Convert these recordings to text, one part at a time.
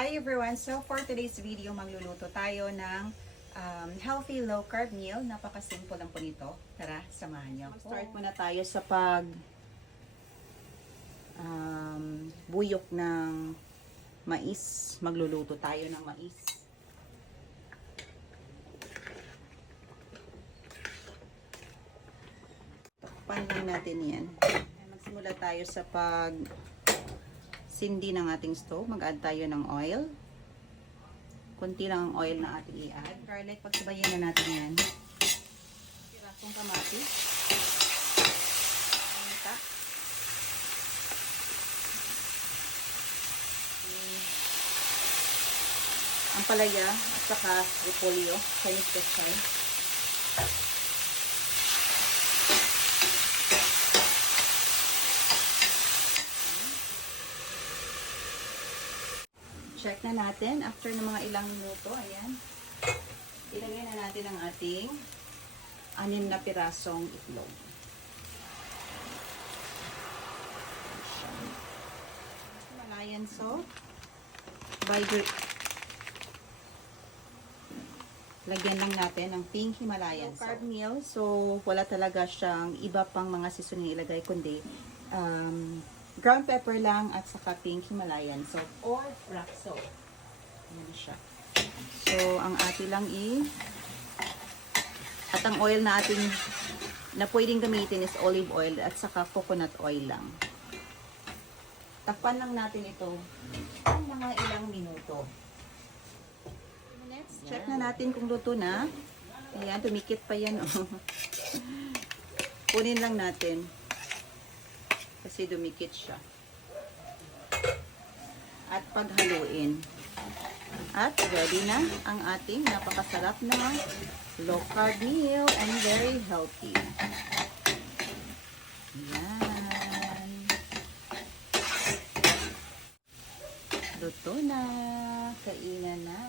Hi everyone! So for today's video, magluluto tayo ng um, healthy low carb meal. Napaka-simple lang po nito. Tara, samahan niyo. Start muna tayo sa pag um, buyok ng mais. Magluluto tayo ng mais. Lang natin yan. Magsimula tayo sa pag sindi ng ating stove. Mag-add tayo ng oil. Kunti lang ang oil na ating i-add. Garlic, pagsabayin na natin yan. Pirasong kamatis. Okay. Ang palaya at saka repolyo. Chinese pechay. Check na natin after ng mga ilang minuto. Ayan. Ilagay na natin ang ating anim na pirasong itlog. Himalayan salt. By the Lagyan lang natin ng pink Himalayan salt. Carb meal, so wala talaga siyang iba pang mga seasoning ilagay, kundi um, ground pepper lang at saka pink Himalayan salt or rock salt. Ayan siya. So, ang atin lang i at ang oil na ating na pwedeng gamitin is olive oil at saka coconut oil lang. Takpan lang natin ito ng mga ilang minuto. Minutes. Check na natin kung luto na. Ayan, tumikit pa yan. Oh. Kunin lang natin. Kasi dumikit siya. At paghaluin. At ready na ang ating napakasarap na low carb meal and very healthy. Yan. Luto na. Kainan na.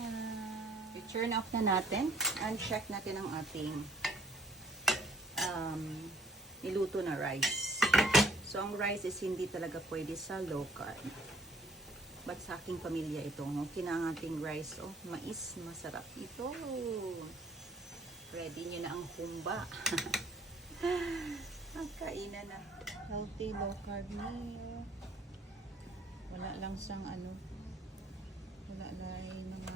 I-turn off na natin and check natin ang ating um, niluto na rice. So, rice is hindi talaga pwede sa low carb. But sa aking pamilya ito, no? kinang ating rice, oh, mais, masarap ito. Ready nyo na ang humba. ang kainan na. Healthy low carb meal. Wala lang siyang ano, wala lang mga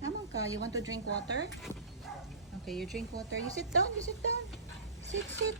Naman ka, you want to drink water? Okay, you drink water. You sit down, you sit down. Sit, sit.